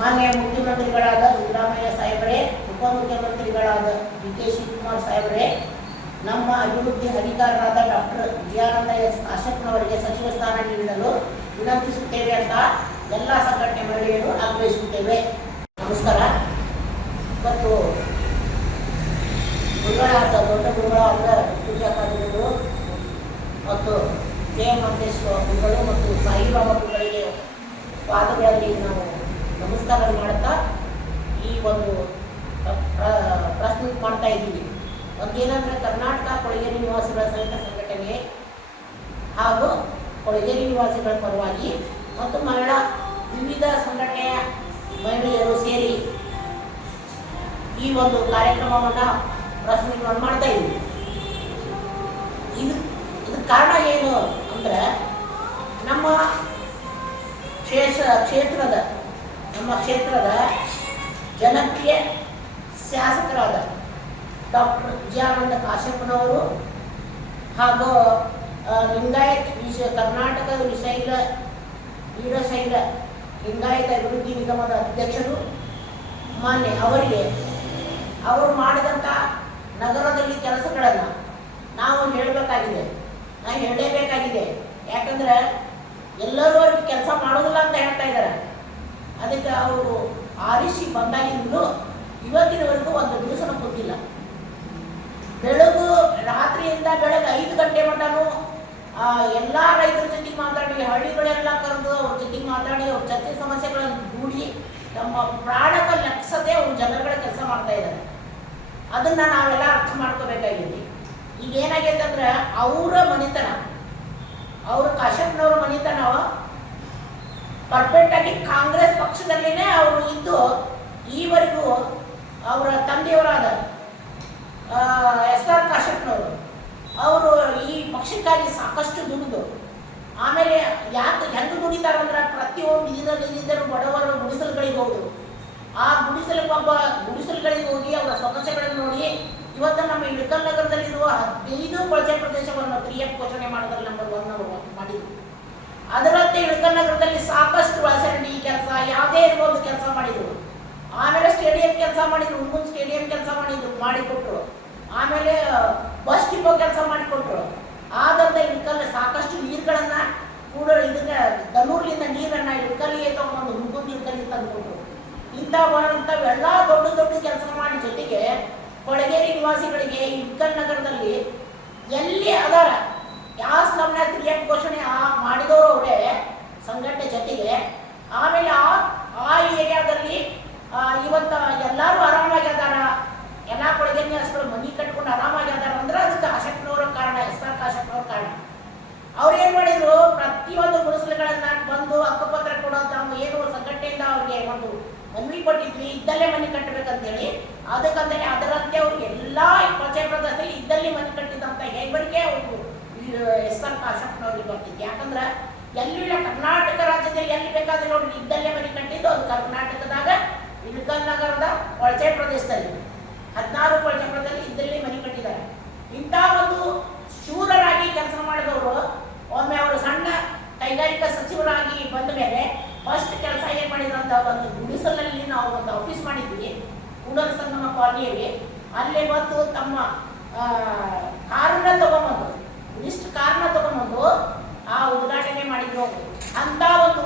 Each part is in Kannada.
ಮಾನ್ಯ ಮುಖ್ಯಮಂತ್ರಿಗಳಾದ ಸಿದ್ದರಾಮಯ್ಯ ಸಾಹೇಬರೇ, ಉಪಮುಖ್ಯಮಂತ್ರಿಗಳಾದ ಡಿ ಕೆ ಶಿವಕುಮಾರ್ ಸಾಹೇಬರೇ, ನಮ್ಮ ಅಭಿವೃದ್ಧಿ ಅಧಿಕಾರರಾದ ಡಾಕ್ಟರ್ ಜಿಯಾನಂದ ಎಸ್ ಕಾಶ್ಯಪ್ನವರಿಗೆ ಸಚಿವ ಸ್ಥಾನ ನೀಡಲು ವಿನಂತಿಸುತ್ತೇವೆ ಅಂತ ಎಲ್ಲ ಸಂಘಟನೆ ಮಹಿಳೆಯರು ಆಗ್ರಹಿಸುತ್ತೇವೆ. ನಮಸ್ಕಾರ. ಇವತ್ತು ಗುರುಗಳಾದ ದೊಡ್ಡ ಗುರುಗಳಾದ ಪೂಜಾಕಾರಿಗಳು ಮತ್ತು ಜಯಮಂತೇಶ್ವರ ಗುರುಗಳು ಮತ್ತು ಸಾಯಿಬಾಬಾ ಗುರುಗಳಿಗೆ ಪಾದಗಳಲ್ಲಿ ನಾವು ನಮಸ್ಕಾರ ಮಾಡುತ್ತಾ ಈ ಒಂದು ಪ್ರಶ್ನೆ ಮಾಡ್ತಾ ಇದ್ದೀವಿ. ಒಂದೇನಂದರೆ ಕರ್ನಾಟಕ ಕೊಳಗೇರಿ ನಿವಾಸಿಗಳ ಸಹಿತ ಸಂಘಟನೆ ಹಾಗೂ ಕೊಳಗೇರಿ ನಿವಾಸಿಗಳ ಪರವಾಗಿ ಮತ್ತು ವಿವಿಧ ಸಂಘಟನೆಯ ಮಹಿಳೆಯರು ಸೇರಿ ಈ ಒಂದು ಕಾರ್ಯಕ್ರಮವನ್ನು ಪ್ರಶ್ನೆಗಳನ್ನು ಮಾಡ್ತಾ ಇದ್ದೀವಿ. ಇದಕ್ಕೆ ಕಾರಣ ಏನು ಅಂದರೆ ನಮ್ಮ ಕ್ಷೇತ್ರದ ಜನಪ್ರಿಯ ಶಾಸಕರಾದ ಡಾಕ್ಟರ್ ಜಿಯಾನಂದ ಕಾಶ್ಯಪ್ನವರು ಹಾಗೂ ಲಿಂಗಾಯತ್ ಕರ್ನಾಟಕದ ವೀರಶೈವ ಲಿಂಗಾಯತ ಅಭಿವೃದ್ಧಿ ನಿಗಮದ ಅಧ್ಯಕ್ಷರು ಮಾನ್ಯ ಅವರಿಗೆ ಅವರು ಮಾಡಿದಂಥ ನಗರದಲ್ಲಿ ಕೆಲಸಗಳನ್ನು ನಾವು ಹೇಳಲೇಬೇಕಾಗಿದೆ. ಯಾಕಂದರೆ ಎಲ್ಲರೂ ಅವ್ರಿಗೆ ಕೆಲಸ ಮಾಡೋದಿಲ್ಲ ಅಂತ ಹೇಳ್ತಾ ಇದ್ದಾರೆ. ಅದಕ್ಕೆ ಅವರು ಆರಿಸಿ ಬಂದಾಗಿಂದಲೂ ಇವತ್ತಿನವರೆಗೂ ಒಂದು ದಿವಸನೂ ಗೊತ್ತಿಲ್ಲ. ರಾತ್ರಿಯಿಂದ ಬೆಳಗ್ಗೆ 5 ಗಂಟೆ ಮಟ್ಟನೂ ಎಲ್ಲ ರೈತರ ಜೊತೆಗೆ ಮಾತಾಡಿ, ಹಳ್ಳಿಗಳೆಲ್ಲ ಕರೆದು ಅವ್ರ ಜೊತೆಗೆ ಮಾತಾಡಿ, ಅವ್ರ ಚರ್ಚೆ ಸಮಸ್ಯೆಗಳನ್ನು ದೂಡಿ ತಮ್ಮ ಪ್ರಾಣಕ್ಕೆ ಲೆಕ್ಸದೆ ಅವ್ರು ಜನಗಳ ಕೆಲಸ ಮಾಡ್ತಾ ಇದ್ದಾರೆ. ಅದನ್ನು ನಾವೆಲ್ಲ ಅರ್ಥ ಮಾಡ್ಕೋಬೇಕಾಗಿದೆ. ಈಗ ಏನಾಗೈತೆ ಅಂದ್ರೆ ಅವರ ಮನೆತನ, ಕಾಶ್ಯಪ್ನವ್ರ ಮನೆತನ ಪರ್ಫೆಕ್ಟ್ ಆಗಿ ಕಾಂಗ್ರೆಸ್ ಪಕ್ಷದಲ್ಲಿನೇ ಅವರು ಇದ್ದು ಈವರೆಗೂ ಅವರ ತಂದೆಯವರಾದ ಎಸ್.ಆರ್. ಕಾಶ್ಯಪ್ನವರು ಅವರು ಈ ಪಕ್ಷಕ್ಕಾಗಿ ಸಾಕಷ್ಟು ದುಡಿದು ಆಮೇಲೆ ಹೆಂಗೆ ದುಡಿತಾರಂದ್ರೆ ಪ್ರತಿಯೊಂದು ಇದರಲ್ಲಿದ್ದರೂ ಬಡವರು ಗುಡಿಸಲುಗಳಿಗೆ ಹೋಗುದು. ಆ ಗುಡಿಸಲುಗಳಿಗೆ ಹೋಗಿ ಅವರ ಸಮಸ್ಯೆಗಳನ್ನು ನೋಡಿ ಇವತ್ತು ನಮ್ಮ ಇಳಕಲ್ ನಗರದಲ್ಲಿರುವ 15 ಕೊಳಚೆ ಪ್ರದೇಶವನ್ನು 3F ಘೋಷಣೆ ಮಾಡೋದ್ರಲ್ಲಿ ನಂಬರ್ 1 ಮಾಡಿದ್ರು. ಅದರಂತೆ ಇಳಕಲ್ ನಗರದಲ್ಲಿ ಸಾಕಷ್ಟು ಒಳಚರಂಡಿ ಕೆಲಸ ಯಾವುದೇ ಇರ್ಬೋದು ಕೆಲಸ ಮಾಡಿದ್ರು. ಆಮೇಲೆ ಸ್ಟೇಡಿಯಂ ಕೆಲಸ ಮಾಡಿದ್ರು, ಹುಡುಗನ ಸ್ಟೇಡಿಯಂ ಕೆಲಸ ಮಾಡಿಕೊಟ್ರು. ಆಮೇಲೆ ಬಸ್ ಡಿಪೋ ಕೆಲಸ ಮಾಡಿಕೊಟ್ರು. ಆದಂತ ಇಳಕಲ್ ಸಾಕಷ್ಟು ನೀರುಗಳನ್ನು ಕೂಡ ಇದನ್ನ ದನೂರ್ಲಿಂದ ನೀರನ್ನು ಇಳಕಲ್ಲಿಗೆ ತಗೊಂಡು ಹುಡುಗನ ಇಳಕಲ್ಲಿ ತಂದುಕೊಟ್ರು. ಇಂಥವೆಲ್ಲ ದೊಡ್ಡ ಕೆಲಸ ಮಾಡಿ ಜೊತೆಗೆ ಕೊಳಗೇರಿ ನಿವಾಸಿಗಳಿಗೆ ಇಳಕಲ್ ನಗರದಲ್ಲಿ ಎಲ್ಲಿ ಅದಾರ ಯಾವ ನಮ್ಮನ್ನ 3F ಘೋಷಣೆ ಮಾಡಿದವರು ಅವರೇ ಸಂಘಟನೆ ಜೊತೆಗೆ. ಆಮೇಲೆ ಆ ಏರಿಯಾದಲ್ಲಿ ಇವತ್ತು ಎಲ್ಲರೂ ಆರಾಮಾಗಿ ಅದಾರ, ಎಲ್ಲ ಕೊಳಗೇರಿ ನಿವಾಸಿಗಳು ಮನೆ ಕಟ್ಕೊಂಡು ಆರಾಮಾಗಿ ಅದಾರ ಅಂದ್ರೆ ಅದಕ್ಕೆ ಕಾಶ್ಯಪ್ನವರ ಕಾರಣ, ಎಸ್.ಆರ್. ಕಾಶ್ಯಪ್ನವ್ರ ಕಾರಣ. ಅವ್ರು ಏನು ಮಾಡಿದ್ರು, ಪ್ರತಿಯೊಂದು ಗುಡಿಸಲುಗಳನ್ನ ಬಂದು ಹಕ್ಕುಪತ್ರ ಕೊಡೋದು. ನಾವು ಏನು ಸಂಘಟನೆಯಿಂದ ಅವ್ರಿಗೆ ಒಂದು ಮನವಿ ಕೊಟ್ಟಿದ್ವಿ, ಇದ್ದಲ್ಲೇ ಮನೆ ಕಟ್ಟಬೇಕಂತೇಳಿ. ಅದಕ್ಕಂತೇಳಿ ಅದರಂತೆ ಅವ್ರಿಗೆ ಎಲ್ಲ ಕೊಳಚೆ ಪ್ರದೇಶದಲ್ಲಿ ಇದ್ದಲ್ಲಿ ಮನೆ ಕಟ್ಟಿದಂತ ಹೆಗ್ಬರಿಕೆ ಅವ್ರಿಗೆ ಎಸ್.ಆರ್. ಕಾಶ್ಯಪ್ನವ್ರಿಗೆ ಬರ್ತಿದ್ದೆ. ಯಾಕಂದ್ರೆ ಎಲ್ಲಿಲ್ಲ ಕರ್ನಾಟಕ ರಾಜ್ಯದಲ್ಲಿ ಎಲ್ಲಿ ಬೇಕಾದ್ರೆ ನೋಡ್ರಿ ಇದ್ದಲ್ಲೇ ಮನೆ ಕಟ್ಟಿದ್ದು. ಅದು ಕರ್ನಾಟಕದಾಗ ಇಳಕಲ್ ನಗರದ ಕೊಳಚೆ ಪ್ರದೇಶದಲ್ಲಿ 16 ಕೊಳಚೆ ಪ್ರದೇಶದಲ್ಲಿ ಇದ್ದಲ್ಲಿ ಮನೆ ಕಟ್ಟಿದ್ದಾರೆ. ಇಂಥ ಒಂದು ಶೂರರಾಗಿ ಕೆಲಸ ಮಾಡಿದವರು ಒಮ್ಮೆ ಅವರು ಸಣ್ಣ ಕೈಗಾರಿಕಾ ಸಚಿವರಾಗಿ ಬಂದ ಮೇಲೆ ಫಸ್ಟ್ ಕೆಲಸ ಏನು ಮಾಡಿದ್ರಂತ ಒಂದು ಗುಡಿಸಲಲ್ಲಿ ನಾವು ಒಂದು ಆಫೀಸ್ ಮಾಡಿದ್ವಿ, ಕೂಡಲ ಸಂಗಮ ಕಾಲನಿಯಲ್ಲಿ. ಅಲ್ಲೇ ಬಂದು ತಮ್ಮ ಕಾರನ್ನ ತಗೊಂಬಂದು ಆ ಉದ್ಘಾಟನೆ ಮಾಡಿದ್ರು. ಅಂತ ಒಂದು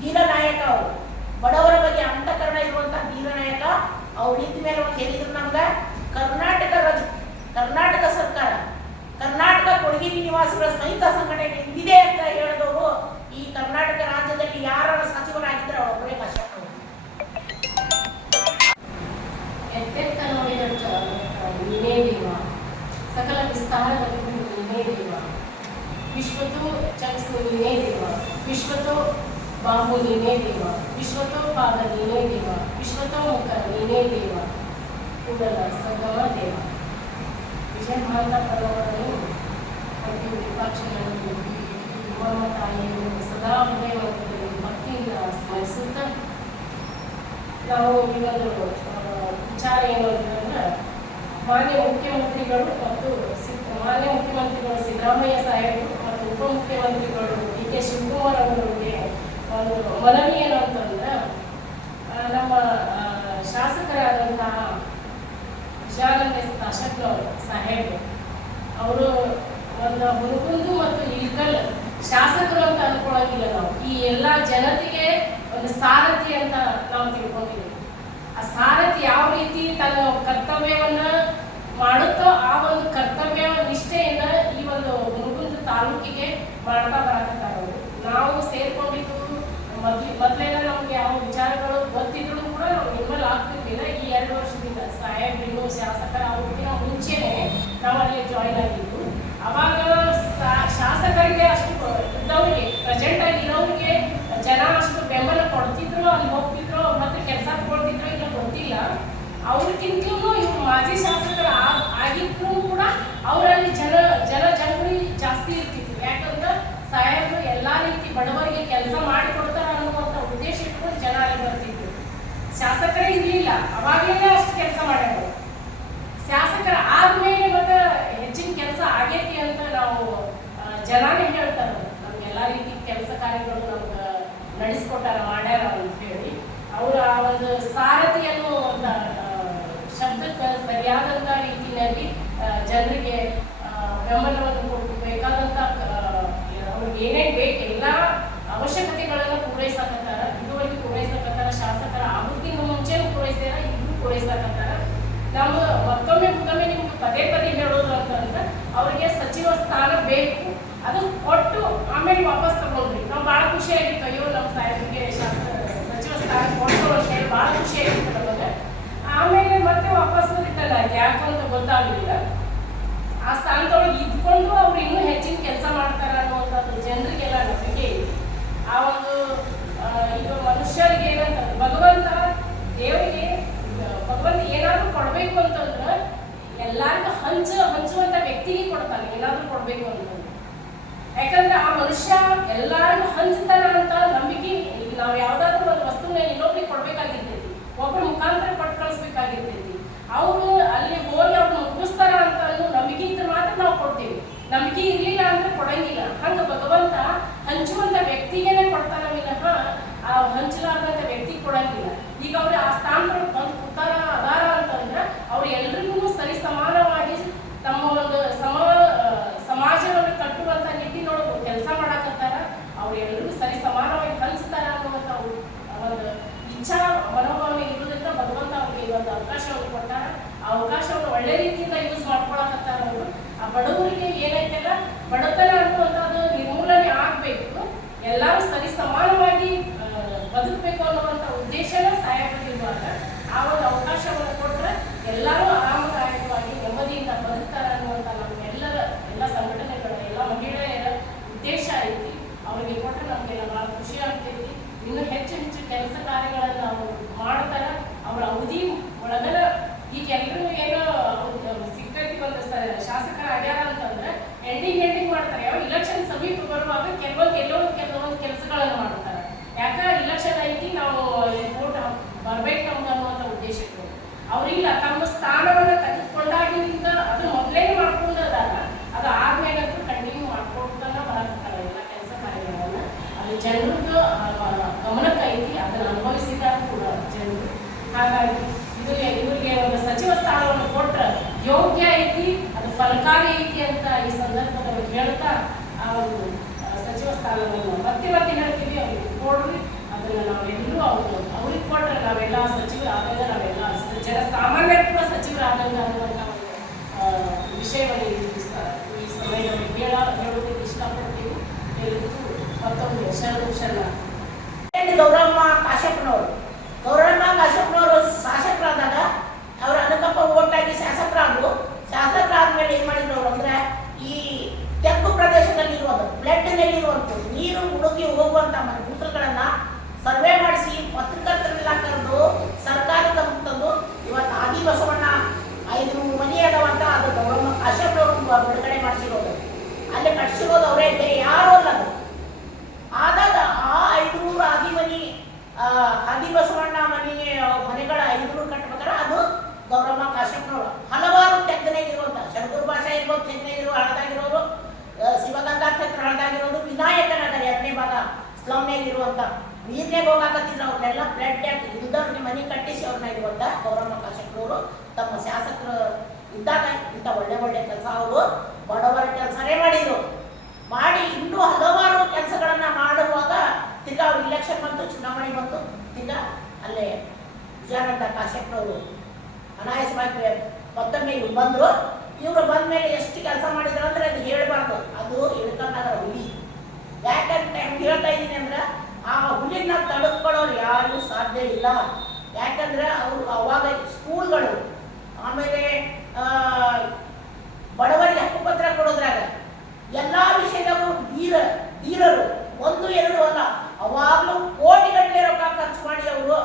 ಧೀರನಾಯಕ ಅವರು, ಬಡವರ ಬಗ್ಗೆ ಅಂತಃಕರಣ ಇರುವಂತಹ ಧೀರನಾಯಕ ಅವ್ರು ಇದ್ದ ಮೇಲೆ ಒಂದು ಹೇಳಿದ್ರು ನಮ್ಗೆ, ಕರ್ನಾಟಕ ಸರ್ಕಾರ ಕರ್ನಾಟಕ ಕೊಳಗೇರಿ ನಿವಾಸಿಗಳ ಸಹಿತ ಸಂಘಟನೆ ಇದೆ ಅಂತ ಹೇಳಿದವರು ಈ ಕರ್ನಾಟಕ ರಾಜ್ಯದಲ್ಲಿ ಯಾರ ಸಚಿವರಾಗಿದ್ದರೆ ಅವರೊಬ್ಬರೇ ಕಾಶ್ಯಪ್ ಅವರು. ಎತ್ತೆತ್ತ ನೋಡಿದ ನೀನೇ ದೇವ, ಸಕಲ ವಿಸ್ತಾರವನ್ನು ನೀನೇ ದೇವ, ವಿಶ್ವತೋ ಚಕ್ಷು ನೀನೇ ದೇವ, ವಿಶ್ವತೋ ಬಾಹು ನೀನೇ ದೇವ, ವಿಶ್ವತೋ ಪಾದ ನೀನೇ ದೇವ, ವಿಶ್ವತೋ ಮುಖ ನೀನೇ ದೇವ, ಕೂಡಲ ಸಂಗಮ ದೇವ. ವಿಜಯ ಭಾರತ ಪರ್ವವನ್ನು ಪ್ರತಿ ವಿಪಕ್ಷಗಳನ್ನು ನಮ್ಮ ತಾಯಿಯನ್ನು ಸದಾ ಹೃದಯವಂತರಲ್ಲಿ ಭಕ್ತಿಯಿಂದ ಸ್ಮರಿಸುತ್ತಾ ನಾವು ಈ ಒಂದು ವಿಚಾರ ಏನು ಅಂತಂದ್ರೆ, ಮಾನ್ಯ ಮುಖ್ಯಮಂತ್ರಿಗಳು ಸಿದ್ದರಾಮಯ್ಯ ಸಾಹೇಬರು ಮತ್ತು ಉಪಮುಖ್ಯಮಂತ್ರಿಗಳು ಡಿ ಕೆ ಶಿವಕುಮಾರ್ ಅವರಿಗೆ ಒಂದು ಮನವಿ ಏನು ಅಂತಂದ್ರೆ, ಒಂದು ಹುಡುಗುಂದು ಮತ್ತು ಇಲ್ಕಲ್ ಶಾಸಕರು ಅಂತ ಅನ್ಕೊಳ್ಳೋಂಗಿಲ್ಲ ನಾವು. ಈ ಎಲ್ಲ ಜನತೆಗೆ ಒಂದು ಸಾರಥಿ ಅಂತ ನಾವು ತಿಳ್ಕೊಂಡಿದ್ದೀವಿ. ಆ ಸಾರಥಿ ಯಾವ ರೀತಿ ತನ್ನ ಕರ್ತವ್ಯವನ್ನ ಮಾಡುತ್ತೋ ಆ ಒಂದು ಕರ್ತವ್ಯ ನಿಷ್ಠೆಯನ್ನ ಈ ಒಂದು ಹುಡುಗುಂದು ತಾಲೂಕಿಗೆ ಮಾಡ್ತಾ ಬರಕತ್ತಾರ ಅವರು. ನಾವು ಸೇರ್ಕೊಂಡಿದ್ದು ಮೊದಲೆಲ್ಲ ನಮ್ಗೆ ಯಾವ ವಿಚಾರಗಳು ಗೊತ್ತಿದ್ರು ಕೂಡ ನಾವು ಇನ್ವಾಲ್ವ್ ಆಗ್ತಿರ್ಲಿಲ್ಲ. ಈ 2 ವರ್ಷದಿಂದ ಸಾಹೇಬ್ರು ಶಾಸಕರ ಅವ್ರಿಗಿನ ಮುಂಚೆನೆ ನಾವು ಅಲ್ಲಿ ಜಾಯಿನ್ ಆಗಿದ್ದು. ಅವಾಗ ಶಾಸಕರಿಗೆ ಅಷ್ಟು ಇದ್ದವ್ರಿಗೆ ಪ್ರೆಸೆಂಟ್ ಆಗಿ ಇರೋರಿಗೆ ಜನ ಅಷ್ಟು ಬೆಂಬಲ ಕೊಡ್ತಿದ್ರು, ಅಲ್ಲಿ ಹೋಗ್ತಿದ್ರು, ಅವ್ರ ಹತ್ರ ಕೆಲಸ ಕೊಡ್ತಿದ್ರು, ಇಲ್ಲ ಗೊತ್ತಿಲ್ಲ. ಅವ್ರಿಗಿಂತಲೂ ಇವ್ರು ಮಾಜಿ ಶಾಸಕರು ಆಗಿದ್ರು ಕೂಡ ಅವರಲ್ಲಿ ಜನಜಂಗುಳಿ ಜಾಸ್ತಿ ಇರ್ತಿತ್ತು. ಯಾಕಂದ್ರೆ ಸಾಹೇಬರು ಎಲ್ಲಾ ರೀತಿ ಬಡವರಿಗೆ ಕೆಲಸ ಮಾಡಿಕೊಡ್ತಾರ ಅನ್ನುವಂಥ ಉದ್ದೇಶ ಇಟ್ಕೊಂಡು ಜನ ಅಲ್ಲಿ ಬರ್ತಿದ್ರು. ಶಾಸಕರೇ ಇರ್ಲಿಲ್ಲ, ಅವಾಗಲೇ ಅಷ್ಟು ಕೆಲಸ ಮಾಡ್ಯಾರ. ಶಾಸಕರ ಆದ್ಮೇಲೆ ಮತ್ತೆ ಹೆಚ್ಚಿನ ಕೆಲಸ ಆಗೈತಿ ಅಂತ ನಾವು ಜನಾನೇ ಹೇಳ್ತಾರ. ನಮ್ಗೆಲ್ಲ ರೀತಿ ಕೆಲಸ ಕಾರ್ಯಗಳು ನಮ್ಗೆ ನಡೆಸ್ಕೊಟ್ಟಾರ, ಮಾಡ್ಯಾರ ಅಂತ ಹೇಳಿ. ಅವರ ಆ ಒಂದು ಸಾರಥಿ ಅನ್ನುವಂಥ ಶಬ್ದಕ್ಕೆ ಸರಿಯಾದಂಥ ರೀತಿಯಲ್ಲಿ ಜನರಿಗೆ ಬೆಂಬಲವನ್ನು ಕೊಟ್ಟು ಬೇಕಾದಂಥ ಅವ್ರಿಗೆ ಏನೇನು ಬೇಕು ಎಲ್ಲ ಅವಶ್ಯಕತೆಗಳನ್ನು ಪೂರೈಸಕತ್ತಾರ. ಇದುವರೆಗೂ ಪೂರೈಸಕತ್ತಾರ. ಶಾಸಕರ ಆವೃತ್ತಿನ ಮುಂಚೆನೂ ಪೂರೈಸ್ಯಾರ, ಈಗಲೂ ಪೂರೈಸಕತ್ತಾರ. ನಾವು ಮತ್ತೊಮ್ಮೆ ನಿಮ್ಗೆ ಪದೇ ಹೇಳೋದು ಅಂತಂದ್ರೆ ಅವ್ರಿಗೆ ಸಚಿವ ಸ್ಥಾನ ಬೇಕು, ಅದು ಕೊಟ್ಟು ಆಮೇಲೆ ವಾಪಸ್ ತಗೊಂಡ್ರಿ. ನಾವು ಭಾಳ ಖುಷಿಯಾಗಿತ್ತು. ಅಯ್ಯೋ ನಮ್ಮ ಸಾಹೇಬರಿಗೆ ಸಚಿವ ಸ್ಥಾನ ಕೊಟ್ಟು ಅಂತ ಹೇಳಿ ಭಾಳ ಖುಷಿಯಾಗಿತ್ತು ನಮಗೆ. ಆಮೇಲೆ ಮತ್ತೆ ವಾಪಸ್ ರಿಟರ್ನ್ ಆಯ್ತು, ಯಾಕಂತ ಗೊತ್ತಾಗಲಿಲ್ಲ. ಆ ಸ್ಥಾನದೊಳಗೆ ಇದ್ಕೊಂಡು ಅವ್ರು ಇನ್ನೂ ಹೆಚ್ಚಿನ ಕೆಲಸ ಮಾಡ್ತಾರೆ ಅನ್ನುವಂಥದ್ದು ಜನರಿಗೆಲ್ಲ ನಂಬಿಕೆ ಇದೆ. ಆ ಒಂದು ಈಗ ಮನುಷ್ಯರಿಗೆ ಏನಂತ ಭಗವಂತ ದೇವರಿಗೆ ಭಗವಂತ ಏನಾದರೂ ಕೊಡಬೇಕು ಅಂತಂದ್ರೆ ಎಲ್ಲರಿಗೂ ಹಂಚುವಂಥ ವ್ಯಕ್ತಿಗೆ ಕೊಡ್ತಾನೆ ಏನಾದರೂ ಕೊಡಬೇಕು ಅಂತಂದ್ರೆ. ಯಾಕಂದ್ರೆ ಆ ಮನುಷ್ಯ ಎಲ್ಲರಿಗೂ ಹಂಚ್ತಾನ ಅಂತ ನಂಬಿಕೆ. ಈಗ ನಾವು ಯಾವುದಾದ್ರೂ ಒಂದು ವಸ್ತುನ ಇನ್ನೊಬ್ರಿಗೆ ಕೊಡ್ಬೇಕಾಗಿರ್ತೈತಿ, ಒಬ್ಬರ ಮುಖಾಂತರ ಕೊಟ್ಟು ಕಳಿಸ್ಬೇಕಾಗಿರ್ತೈತಿ. ಅವರು ಅಲ್ಲಿ ಹೋಗಿ ಅವ್ರನ್ನ ಮುಗಿಸ್ತಾರ ಅಂತ ಅನ್ನೋ ನಂಬಿಕೆ ಇದ್ರೆ ಮಾತ್ರ ನಾವು ಕೊಡ್ತೀವಿ. ನಂಬಿಕೆ ಇರಲಿಲ್ಲ ಅಂದ್ರೆ ಕೊಡಂಗಿಲ್ಲ. ಹಂಗ ಭಗವಂತ ಹಂಚುವಂಥ ವ್ಯಕ್ತಿಗೇನೆ ಕೊಡ್ತಾನ ವಿನಃ ಆ ಹಂಚಲಾರ್ದಂಥ ವ್ಯಕ್ತಿ ಕೊಡಂಗಿಲ್ಲ. ಈಗ ಅವ್ರು ಆ ಸ್ಥಾನದೊಳಗೆ ಬಂದು ಕೂತಾರ ಅದಾರ ಅಂತಂದ್ರೆ ಅವ್ರು ಎಲ್ರಿಗೂ ಸರಿ ಸಮಾನವಾಗಿ ತಮ್ಮ ಒಂದು ಸಮಾಜವನ್ನು ಕಟ್ಟುವಂಥ ನಿಟ್ಟಿನೊಳಗೆ ಕೆಲಸ ಮಾಡಕತ್ತಾರ. ಅವ್ರು ಎಲ್ರಿಗೂ ಸರಿ ಸಮಾನವಾಗಿ ಹಂಚ್ತಾರ ಅನ್ನುವಂಥ ಒಂದು ಇಚ್ಛಾ ಮನೋಭಾವನೆ ಇರುವುದರಿಂದ ಭಗವಂತ ಅವ್ರಿಗೆ ಒಂದು ಅವಕಾಶವನ್ನು ಕೊಟ್ಟಾರ. ಆ ಅವಕಾಶವನ್ನು ಒಳ್ಳೆ ರೀತಿಯಿಂದ ಯೂಸ್ ಮಾಡ್ಕೊಳಕತ್ತಾರ ಅವರು. ಆ ಬಡವರಿಗೆ ಏನೈತೆಲ್ಲ ಬಡತನ ಅನ್ನುವಂಥದ್ದು ನಿರ್ಮೂಲನೆ ಆಗಬೇಕು, ಎಲ್ಲರೂ ಸರಿ ಸಮಾನವಾಗಿ ಬದುಕಬೇಕು ಅನ್ನುವಂಥ ಉದ್ದೇಶನ ಸಾಹೇಬರಿರುವಾಗ ಆ ಒಂದು ಅವಕಾಶವನ್ನು ಕೊಟ್ಟರೆ ಎಲ್ಲರೂ ಆರಾಮದಾಯಕವಾಗಿ ನೆಮ್ಮದಿಯಿಂದ ಬದುಕ್ತಾರೆ ಅನ್ನುವಂಥ ನಮ್ಮೆಲ್ಲರ ಎಲ್ಲ ಸಂಘಟನೆಗಳ ಎಲ್ಲ ಮಹಿಳೆಯರ ಉದ್ದೇಶ ಐತಿ. ಅವರಿಗೆ ಕೊಟ್ಟರೆ ನಮಗೆಲ್ಲ ಭಾಳ ಖುಷಿ ಆಗ್ತೈತಿ. ಇನ್ನೂ ಹೆಚ್ಚು ಕೆಲಸ ಕಾರ್ಯಗಳನ್ನು ಅವರು ಮಾಡ್ತಾರೆ. ಅವರ ಅವಧಿ ಒಳಗನ ಈಗ ಎಲ್ಲರೂ ಏನೋ ಸಿಕ್ಕೈತಿ ಒಂದು ಶಾಸಕರ ಆಗ್ಯಾರ ಅಂತಂದ್ರೆ ಎಂಡಿಂಗ್ ಮಾಡ್ತಾರೆ. ಯಾವ ಇಲೆಕ್ಷನ್ ಸಮೀಪ ಬರುವಾಗ ಕೆಲವೊಂದು ಕೆಲಸಗಳನ್ನು ಮಾಡ್ತಾರೆ. ಯಾಕ ಇಲೆಕ್ಷನ್ ಐತಿ, ನಾವು ವೋಟ್ ಬರ್ಬೇಕು ನಮ್ಗೆ ಅನ್ನುವಂಥ ಉದ್ದೇಶಕ್ಕೆ ಅವ್ರಿಲ್ಲ. ತಮ್ಮ ಸ್ಥಾನವನ್ನು ತೆಗೆದುಕೊಂಡಾಗಿನಿಂದ ಅದು ಮೊದಲೇ ಮಾಡ್ಕೊಂಡದಾಗ ಅದು ಆದ್ಮೇಲಂತೂ ಕಂಟಿನ್ಯೂ ಮಾಡ್ಕೊಡ್ತಾನೆ ಬರಕತ್ತಾರೆ ಎಲ್ಲ ಕೆಲಸ ಕಾರ್ಯಗಳನ್ನು. ಅದು ಜನರಿಗೆ ಗಮನಕ್ಕೆ ಐತಿ, ಅದನ್ನು ಅನುಭವಿಸಿದಾಗ ಕೂಡ ಜನರು. ಹಾಗಾಗಿ ಇವರಿಗೆ ಒಂದು ಸಚಿವ ಸ್ಥಾನವನ್ನು ಕೊಟ್ಟರೆ ಯೋಗ್ಯ ಐತಿ, ಅದು ಫಲಕಾರಿ ಐತಿ ಅಂತ ಈ ಸಂದರ್ಭದಲ್ಲಿ ಹೇಳ್ತಾ ಆ ಒಂದು ಸಚಿವ ಸ್ಥಾನವನ್ನು ಮತ್ತೆ ಹೇಳ್ತೀವಿ. ಅವ್ರಿಗೆ ಕೊಡ್ರಿ, ಅದನ್ನು ನಾವೆಲ್ಲರೂ ಅವ್ರಿಗೆ ಕೊಟ್ಟರೆ ನಾವೆಲ್ಲ ಸಚಿವರಾದಾಗ ನಾವೆಲ್ಲ ಸಾಮಾನ್ಯರು ಕೂಡ ಸಚಿವರಾದಂಗೆ ಅನ್ನುವಂಥ ಒಂದು ವಿಷಯವನ್ನು ಈ ಸಮಯದಲ್ಲಿ ಹೇಳೋದಕ್ಕೆ ಇಷ್ಟಪಡ್ತೀವಿ. ಎಲ್ಲರಿಗೂ ಮತ್ತೊಂದು ಶರಣ ಗೌರಮ್ಮ ಕಾಶ್ಯಪ್ನವರು ಶಾಸಕರಾದಾಗ ಅವ್ರ ಅನುಕಂಪ ಓಟಾಗಿ ಶಾಸಕರಾದ್ರು. ಶಾಸಕರಾದ್ಮೇಲೆ ಏನ್ ಮಾಡಿದ್ರು ಅವರು ಅಂದ್ರೆ ಈ ತೆಗ್ಗು ಪ್ರದೇಶದಲ್ಲಿ ಇರುವುದು ಬ್ಲಡ್ನಲ್ಲಿರುವಂಥ ನೀರು ಹುಡುಕಿ ಹೋಗುವಂತ ಗುಂತುಗಳನ್ನ ಸರ್ವೆ ಮಾಡಿಸಿ ಪತ್ರಕರ್ತರೆಲ್ಲ ಕರೆದು ಸರ್ಕಾರದ ತಂದು ಇವತ್ತು ಆದಿ ಬಸವಣ್ಣ 500 ಮನೆ ಅದಾವಂತ ಅದು ಗೌರಮ್ಮ ಕಾಶ್ಯಪ್ನವರು ಬಿಡುಗಡೆ ಮಾಡಿಸಿರೋದು. ಅಲ್ಲಿ ಕಟ್ಸಿರೋದು ಅವರೇ ಬೇರೆ ಯಾರು ಅಲ್ಲ. ಅದು ಆದಾಗ ಆ 500 ಆದಿ ಬಸವಣ್ಣ ಮನೆಗಳ 500 ಕಟ್ಟಬೇಕಾದ್ರೆ ಅದು ಗೌರಮ್ಮ ಕಾಶ್ಯಪ್ನವರು. ಹಲವಾರು ತೆಗ್ಗನಾಗಿರುವಂಥ ಶರಗೂರು ಭಾಷೆ ಇರ್ಬೋದು, ತೆಗ್ಗನಾಗಿರೋ ಹಳದಾಗಿರೋರು, ಶಿವಗಂಗಾ ಕ್ಷೇತ್ರ ಹಳದಾಗಿರೋದು, ವಿನಾಯಕ ನಗರ 2ನೇ ಭಾಗ ಸ್ಲಮ್ನಾಗಿರುವಂಥ ನೀರ್ನಾಗ ಹೋಗಾಕತ್ತಿದ್ರು. ಅವ್ರನ್ನೆಲ್ಲ ಬ್ಲಡ್ ಟ್ಯಾಂಕ್ ಇಲ್ದವ್ರಿಗೆ ಮನೆ ಕಟ್ಟಿಸಿ ಅವ್ರನ್ನ ಇರುವಂಥ ಗೌರಮ್ಮ ಕಾಶ್ಯಪ್ನವರು ತಮ್ಮ ಶಾಸಕರ ಇದ್ದಾಗ ಇಂಥ ಒಳ್ಳೆ ಒಳ್ಳೆ ಕೆಲಸ ಅವರು ಬಡವರ ಕೆಲಸನೇ ಮಾಡಿದರು. ಮಾಡಿ ಇನ್ನೂ ಹಲವಾರು ಕೆಲಸಗಳನ್ನು ಮಾಡುವಾಗ ತಿರ್ಗಾ ಅವ್ರು ಇಲೆಕ್ಷನ್ ಬಂತು, ಚುನಾವಣೆ ಬಂತು. ತಿರ್ಗಾ ಅಲ್ಲೇ ವಿಜಯಾನಂದ ಕಾಶ್ಯಪ್ನವರು ಅನಾಯಾಸವಾಗಿ ಮತ್ತೊಮ್ಮೆ ಇವ್ರು ಬಂದರು. ಇವರು ಬಂದ ಮೇಲೆ ಎಷ್ಟು ಕೆಲಸ ಮಾಡಿದ್ರು ಅಂದರೆ ಅದು ಹೇಳಬಾರ್ದು. ಅದು ಇಳ್ಕಲ್ನಗರ ಹುಲಿ. ಯಾಕಂತ ಹೆಂಗೆ ಹೇಳ್ತಾ ಇದ್ದೀನಿ ಅಂದ್ರೆ ಆ ಹುಲಿನ ತಡೆದುಕೊಳ್ಳೋರು ಯಾರೂ ಸಾಧ್ಯ ಇಲ್ಲ. ಯಾಕಂದ್ರೆ ಅವರು ಅವಾಗ ಸ್ಕೂಲ್ಗಳು, ಆಮೇಲೆ ಬಡವರಿಗೆ ಹಕ್ಕುಪತ್ರ ಕೊಡೋದ್ರಾಗ ಎಲ್ಲ ವಿಷಯದಾಗೂ ಧೀರರು, ಒಂದು ಎರಡು ಅಲ್ಲ, ಅವಾಗಲೂ ಕೋಟಿಗಟ್ಟಲೆ ರೊಕ್ಕ ಖರ್ಚು ಮಾಡಿ ಅವರು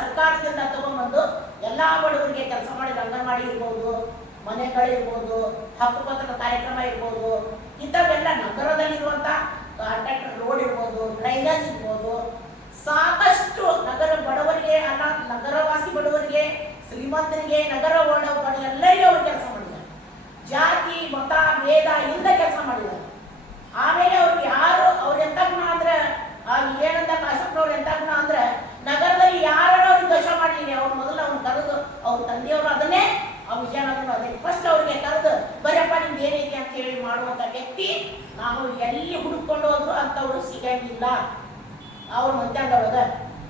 ಸರ್ಕಾರದಿಂದ ತಗೊಂಡ್ಬಂದು ಎಲ್ಲ ಬಡವರಿಗೆ ಕೆಲಸ ಮಾಡಿದ. ಅಂಗನವಾಡಿ ಇರ್ಬೋದು, ಮನೆಗಳಿರ್ಬೋದು, ಹಕ್ಕುಪತ್ರದ ಕಾರ್ಯಕ್ರಮ ಇರ್ಬೋದು, ಇಂಥವೆಲ್ಲ ನಗರದಲ್ಲಿರುವಂಥ ಕಾಂಟ್ರಾಕ್ಟರ್ ರೋಡ್ ಇರ್ಬೋದು, ಡ್ರೈನೇಜ್ ಇರ್ಬೋದು, ಸಾಕಷ್ಟು ನಗರ ಬಡವರಿಗೆ ಅಲ್ಲ, ನಗರವಾಸಿ ಬಡವರಿಗೆ, ಶ್ರೀಮಂತರಿಗೆ, ನಗರ ಎಲ್ಲರಿಗೂ ಅವರು ಕೆಲಸ ಮಾಡಿದ್ದಾರೆ. ಜಾತಿ ಮತ ಭೇದ ಇಲ್ಲದೆ ಕೆಲಸ ಮಾಡಿದ್ದಾರೆ. ಆಮೇಲೆ ಅವ್ರಿಗೆ ಯಾರು ಅವ್ರು ಎಂತಗ್ನ ಅಂದ್ರೆ ಏನಂತ ಕಾಶ್ಯಪ್ನವ್ರು ಎಂತಗ್ನ ಅಂದ್ರೆ ನಗರದಲ್ಲಿ ಯಾರು ಅವ್ರಿಗೆ ದೋಷ ಮಾಡಲಿಲ್ಲ. ಅವ್ರು ಮೊದಲು ಅವ್ನು ಕರೆದು ಅವ್ರ ತಂದೆಯವರು ಅದನ್ನೇ ವಿಜಯನಗರ ಅದೇ ಫಸ್ಟ್ ಅವ್ರಿಗೆ ಕರೆದು ಬರಪ್ಪ ನಿಮ್ದು ಏನೈತಿ ಅಂತ ಹೇಳಿ ಮಾಡುವಂಥ ವ್ಯಕ್ತಿ. ನಾವು ಎಲ್ಲಿ ಹುಡುಕೊಂಡು ಹೋದ್ರು ಅಂತವ್ರು ಸಿಗಂಗಿಲ್ಲ ಅವ್ರ ಮಧ್ಯಾಹ್ನದೊಳಗ.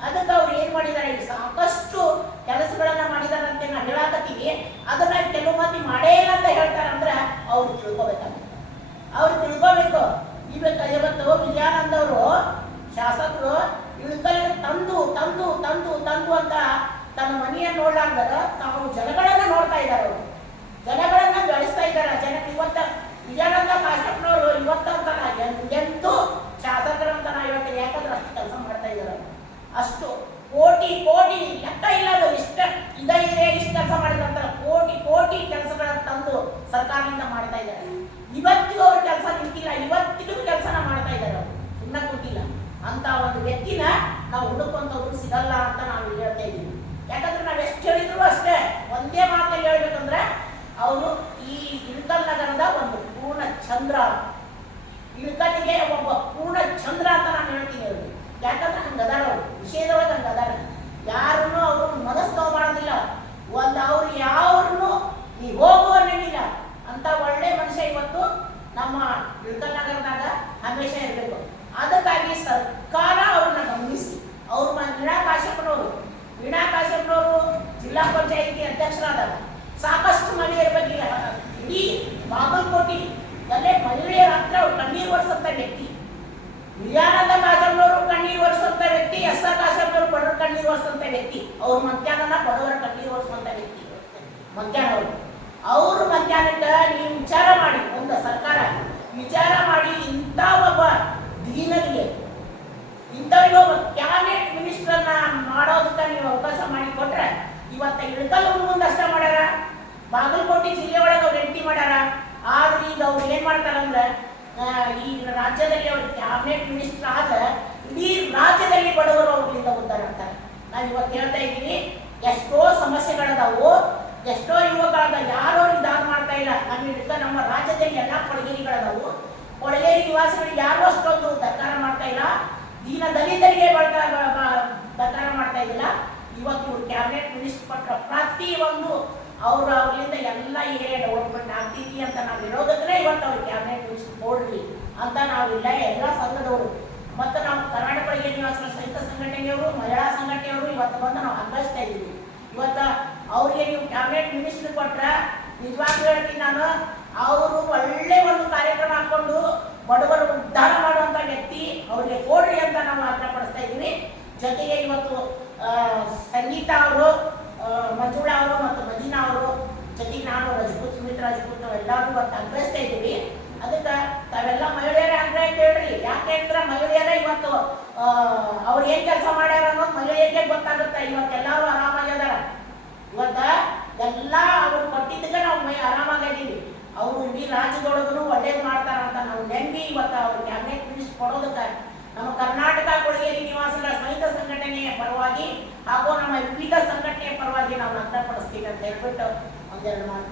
ಅದಕ್ಕೆ ಅವ್ರು ಏನು ಮಾಡಿದ್ದಾರೆ, ಈಗ ಸಾಕಷ್ಟು ಕೆಲಸಗಳನ್ನ ಮಾಡಿದಾರೆ ಅಂತ ನಾವು ಹೇಳಾಕತ್ತೀವಿ. ಅದನ್ನ ಕೆಲವು ಮಂದಿ ಮಾಡೇ ಇಲ್ಲ ಅಂತ ಹೇಳ್ತಾರೆ. ಅಂದ್ರೆ ಅವ್ರು ತಿಳ್ಕೊಬೇಕಾಗುತ್ತೆ, ಅವ್ರು ತಿಳ್ಕೊಬೇಕು. ಇವತ್ತು ವಿಜಯಾನಂದ ಅವರು ಶಾಸಕರು ಇಳ್ಕಲಿಗೆ ತಂದು ತಂದು ತಂದು ತಂದು ಅಂತ ತನ್ನ ಮನೆಯನ್ನು ನೋಡ್ಲಾರ್ದಾರ ತಾವು ಜನಗಳನ್ನ ನೋಡ್ತಾ ಇದ್ದಾರೆ. ಅವರು ಜನಗಳನ್ನ ಬೆಳೆಸ್ತಾ ಇದ್ದಾರೆ. ಜನಕ್ಕೆ ಇವತ್ತ ವಿಜಯಾನಂದ ಕಾಶ್ಯಪ್ನವರು ಇವತ್ತಂತನ ಎಂತೂ ಶಾಸಕರಂತನ ಇವತ್ತು ಯಾಕಂದ್ರೆ ಅಷ್ಟು ಕೆಲಸ ಮಾಡ್ತಾ ಇದ್ದಾರೆ. ಅಷ್ಟು ಕೋಟಿ ಕೋಟಿ ಲೆಕ್ಕ ಇಲ್ಲ, ಅದು ಇಷ್ಟ ಇದೆ ಇಷ್ಟು ಕೆಲಸ ಮಾಡಿದಂತ ಕೋಟಿ ಕೋಟಿ ಕೆಲಸಗಳನ್ನ ತಂದು ಸರ್ಕಾರದಿಂದ ಮಾಡ್ತಾ ಇದ್ದಾರೆ. ಇವತ್ತಿಗೂ ಅವ್ರ ಕೆಲಸ ನಿಂತಿಲ್ಲ, ಇವತ್ತಿಗೂ ಕೆಲಸನ ಮಾಡ್ತಾ ಇದ್ದಾರೆ. ಅವರು ಸುಮ್ಮನೆ ಕೂತಿಲ್ಲ. ಅಂತ ಒಂದು ವ್ಯಕ್ತಿನ ನಾವು ಹುಡುಕೊಂತವ್ರು ಸಿಗಲ್ಲ ಅಂತ ನಾವು ಹೇಳ್ತಾ ಇದ್ದೀವಿ. ಯಾಕಂದ್ರೆ ನಾವು ಎಷ್ಟು ಹೇಳಿದ್ರು ಅಷ್ಟೇ ಒಂದೇ ಮಾತಲ್ಲಿ ಹೇಳ್ಬೇಕಂದ್ರೆ ಅವರು ಈ ಇಳ್ಕಲ್ ನಗರದ ಒಂದು ಪೂರ್ಣ ಚಂದ್ರ, ಇಳ್ಕಲ್ಲಿಗೆ ಒಬ್ಬ ಪೂರ್ಣ ಚಂದ್ರ ಅಂತ ನಾನು ಹೇಳ್ತೀನಿ. ಅವರು ಯಾಕಂದ್ರೆ ಹಂಗದಾರ, ಅವರು ವಿಷಯದೊಳಗೆ ಹಂಗದಾರ. ಯಾರನ್ನು ಅವರು ಮನಸ್ಸು ನೋವು ಮಾಡೋದಿಲ್ಲ. ಒಂದು ಅವ್ರು ಯಾವ್ರನ್ನು ಈ ಹೋಗು ಅನ್ನಂಗಿಲ್ಲ ಅಂತ ಒಳ್ಳೆ ಮನುಷ್ಯ ಇವತ್ತು ನಮ್ಮ ಇಳ್ಕಲ್ ನಗರದಾಗ ಹಮೇಶ ಇರಬೇಕು. ಅದಕ್ಕಾಗಿ ಸರ್ಕಾರ ಅವ್ರನ್ನ ಗಮನಿಸಿ ಅವ್ರ ವೀಣಾ ಕಾಶ್ಯಪ್ನವರು ಜಿಲ್ಲಾ ಪಂಚಾಯಿತಿ ಅಧ್ಯಕ್ಷರಾದಾಗ ಸಾಕಷ್ಟು ಮಹಿಳೆಯರ ಬಗ್ಗೆ ಇಡೀ ಬಾಗಲಕೋಟೆ ಎಲ್ಲೇ ಮಹಿಳೆಯರ ಹತ್ರ ಅವ್ರು ಕಣ್ಣೀರು ಒರೆಸಂತ ವ್ಯಕ್ತಿ. ವಿಜಯಾನಂದ ಕಾಶ್ಯಪ್ನವರು ಕಣ್ಣೀರು ಒರೆಸುವಂತ ವ್ಯಕ್ತಿ, ಎಸ್ ಆರ್ ಕಾಶ್ಯಪ್ನವರು ಬಡವರ ಕಣ್ಣೀರು ಒರೆಸುವಂತ ವ್ಯಕ್ತಿ. ಅವ್ರ ಮಧ್ಯಾಹ್ನ ಬಡವರ ಕಣ್ಣೀರು ಒರೆಸುವಂತ ವ್ಯಕ್ತಿ ಮಧ್ಯಾಹ್ನವರು. ಅವರು ಮಧ್ಯಾಹ್ನಕ್ಕೆ ನೀವು ವಿಚಾರ ಮಾಡಿ, ಒಂದು ಸರ್ಕಾರ ವಿಚಾರ ಮಾಡಿ ಇಂಥ ಒಬ್ಬ ದೀನರಿಗೆ ಇಂಥವ್ರಿಗೆ ಒಬ್ಬ ಕ್ಯಾಬಿನೆಟ್ ಮಿನಿಸ್ಟರ್ನ ಮಾಡೋದಕ್ಕೆ ನೀವು ಅವಕಾಶ ಮಾಡಿ ಕೊಟ್ರೆ ಇವತ್ತ ಇಳ್ಕಲ್ ಮುಂದಷ್ಟೇ ಮಾಡ್ಯಾರ, ಬಾಗಲಕೋಟೆ ಜಿಲ್ಲೆ ಒಳಗೆ ಅವ್ರು ಎಂಟಿ ಮಾಡ್ಯಾರ. ಆದ್ರೆ ಈಗ ಅವ್ರು ಏನ್ ಮಾಡ್ತಾರಂದ್ರೆ ಈ ರಾಜ್ಯದಲ್ಲಿ ಅವ್ರು ಕ್ಯಾಬಿನೆಟ್ ಮಿನಿಸ್ಟರ್ ಆದ ಇಡೀ ರಾಜ್ಯದಲ್ಲಿ ಬಡವರು ಅವ್ರಿಂದ ಉದ್ಧಾರ ಆಗ್ತಾರೆ. ನಾವು ಇವತ್ತು ಹೇಳ್ತಾ ಇದ್ದೀವಿ, ಎಷ್ಟೋ ಸಮಸ್ಯೆಗಳದಾವು, ಎಷ್ಟೋ ಯುವಕರಾದ ಯಾರೋ ಇದಾದ ಮಾಡ್ತಾ ಇಲ್ಲ. ನಮ್ಮ ರಾಜ್ಯದಲ್ಲಿ ಎಲ್ಲ ಕೊಳಗೇರಿಗಳದಾವು. ಕೊಳಗೇರಿ ನಿವಾಸಿಗಳಿಗೆ ಯಾರು ಅಷ್ಟೊಂದು ಸರ್ಕಾರ ಮಾಡ್ತಾ ಇಲ್ಲ. ದೀನ ದಲಿತರಿಗೆ ಸರ್ಕಾರ ಮಾಡ್ತಾ ಇದ್ದಿಲ್ಲ. ಇವತ್ತು ಇವ್ರು ಕ್ಯಾಬಿನೆಟ್ ಮಿನಿಸ್ಟರ್ ಕೊಟ್ಟ ಪ್ರತಿ ಒಂದು ಅವ್ರಿಂದ ಎಲ್ಲ ಏರಿಯಾ ಡೆವಲಪ್ಮೆಂಟ್ ಆಗ್ತೀವಿ ಅಂತ ನಾವು ಇರೋದಕ್ಕೆ ಇವತ್ತು ಅವ್ರು ಕ್ಯಾಬಿನೆಟ್ ಮಿನಿಸ್ಟರ್ ಕೊಡ್ರಿ ಅಂತ ನಾವಿಲ್ಲ ಎಲ್ಲ ಸಂಘದವರು ಮತ್ತು ನಾವು ಕರ್ನಾಟಕ ಕೊಳಗೇರಿ ನಿವಾಸಿಗಳ ಸಹಿತ ಸಂಘಟನೆಯವರು, ಮಹಿಳಾ ಸಂಘಟನೆಯವರು ಇವತ್ತು ಬಂದು ನಾವು ಅನ್ಭವಿಸ್ತಾ ಇದ್ದೀವಿ. ಇವತ್ತು ಅವ್ರಿಗೆ ನೀವು ಕ್ಯಾಬಿನೆಟ್ ಮಿನಿಸ್ಟರ್ ಕೊಟ್ರೆ ನಿಜವಾಗ್ಲೂ ಹೇಳ್ತೀನಿ ನಾನು, ಅವರು ಒಳ್ಳೆ ಒಂದು ಕಾರ್ಯಕ್ರಮ ಹಾಕೊಂಡು ಬಡವರು ಉದ್ಧಾರ ಮಾಡುವಂಥ ವ್ಯಕ್ತಿ ಅವ್ರಿಗೆ ಕೊಡ್ರಿ ಅಂತ ನಾವು ಆಗ್ರಹಪಡಿಸ್ತಾ ಇದ್ದೀವಿ. ಜೊತೆಗೆ ಇವತ್ತು ಸಂಗೀತ ಅವರು, ಮಂಜುಳಾ ಅವರು ಮತ್ತು ಮದೀನಾ ಅವರು, ಜೊತೆಗೆ ನಾನು ಸುಮಿತ್ರಾ ರಾಜಪೂತ್ ಎಲ್ಲರೂ ಇವತ್ತು ಆಗ್ರಹಿಸ್ತಾ ಇದ್ದೀವಿ. ಅದಕ್ಕೆ ತಾವೆಲ್ಲ ಮಹಿಳೆಯರೇ ಆಗ್ರಹ ಕೇಳ್ರಿ. ಯಾಕೆಂದ್ರೆ ಮಹಿಳೆಯರೇ ಇವತ್ತು ಅವ್ರು ಏನ್ ಕೆಲಸ ಮಾಡ್ಯಾರ ಅನ್ನೋದು ಮಹಿಳೆಯರಿಗೆ ಗೊತ್ತಾಗುತ್ತೆ. ಇವತ್ತೆಲ್ಲರೂ ಆರಾಮಾಗ್ಯದಾರ. ಇವತ್ತ ಎಲ್ಲ ಅವ್ರು ಕೊಟ್ಟಿದ್ದಕ್ಕೆ ನಾವು ಆರಾಮಾಗಿದ್ದೀವಿ. ಅವರು ಇಡೀ ರಾಜ್ಯದೊಳಗೂ ಒಳ್ಳೇದು ಮಾಡ್ತಾರ ಅಂತ ನಾವು ನೆನಪಿ ಇವತ್ತು ಅವ್ರು ಕ್ಯಾಬಿನೆಟ್ ಮಿನಿಸ್ಟರ್ ಕೊಡೋದಕ್ಕೆ ನಮ್ಮ ಕರ್ನಾಟಕ ಕೊಳಗೇರಿ ನಿವಾಸಿಗಳ ಸಹಿತ ಸಂಘಟನೆಯ ಪರವಾಗಿ ಹಾಗೂ ನಮ್ಮ ವಿವಿಧ ಸಂಘಟನೆಯ ಪರವಾಗಿ ನಾವು ವ್ಯಕ್ತಪಡಿಸ್ತೀವಿ ಅಂತ ಹೇಳ್ಬಿಟ್ಟು ಒಂದೆರಡು ಮಾತು